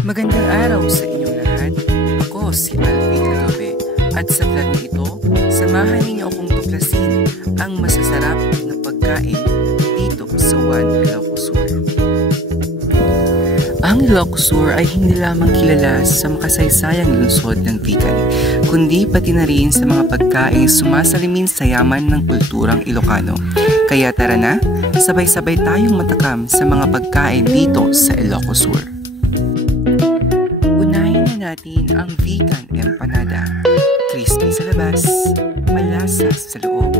Magandang araw sa inyong lahat. Ako si Alvin Calobe at sa vlog na ito, samahan ninyo akong tuklasin ang masasarap na pagkain dito sa One Ilocos Sur. Ang Ilocos Sur ay hindi lamang kilala sa makasaysayang lungsod ng Vigan, kundi pati na rin sa mga pagkain sumasalamin sa yaman ng kulturang Ilocano. Kaya tara na, sabay-sabay tayong matakam sa mga pagkain dito sa Ilocos Sur. Unahin na natin ang Vigan Empanada. Crispy sa labas, malasa sa loob.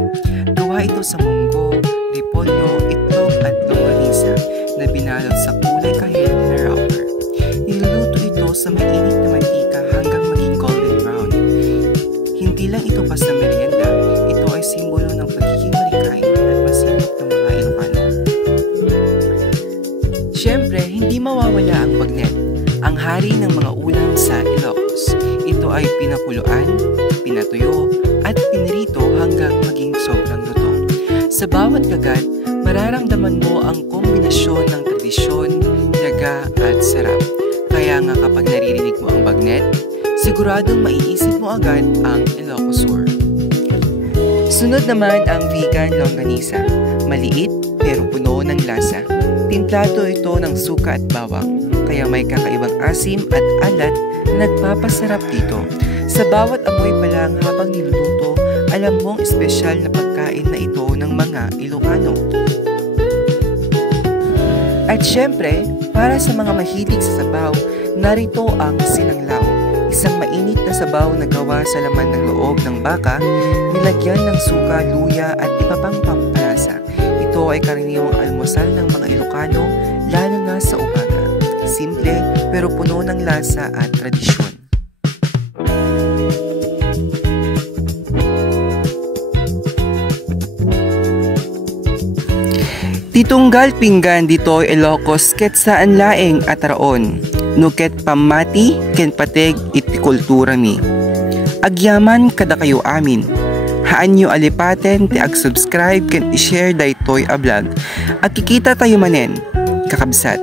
Gawa ito sa munggo, repolyo, itlog at longganisa na binalot sa kulay kahit na wrapper. Niluluto ito sa mainit na mantika hanggang maging golden brown. Hindi lang ito basta merienda, ito ay simbolo ng pagiging malikain at masinop ng mga Ilocano. Siyempre, hindi mawawala ang bagnet, ang hari ng mga ulam sa Ilocos. Ito ay pinakuluan, pinatuyo, at pinirito hanggang maging sobrang luto. Sa bawat kagat, mararamdaman mo ang kombinasyon ng tradisyon, tiyaga, at sarap. Kaya nga kapag naririnig mo ang bagnet, siguradong maiisip mo agad ang Ilocos Sur. Sunod naman ang vegan longganisa. Maliit pero puno ng lasa. Timplado ito ng suka at bawang, kaya may kakaibang asim at alat na nagpapasarap dito. Sa bawat amoy pa lang habang niluluto, alam mong espesyal na pagkain na ito ng mga Ilocano. At syempre, para sa mga mahilig sa sabaw, narito ang sinanglaw. Isang mainit na sabaw na gawa sa laman ng loob ng baka, nilagyan ng suka, luya at iba pang pampalasa. Ito ay karaniwang almusal ng mga Ilocano, lalo na sa umaga. Simple pero puno ng lasa at tradisyon. Titunggal pinggan dito Ilocos ket saan laeng ataraon. Nuket pamati ken pateg iti kultura mi. Agyaman kada kayo amin. Haan nyo alipaten ti ag-subscribe ken i-share daytoy a vlog. At kikita tayo manen, kakabsat.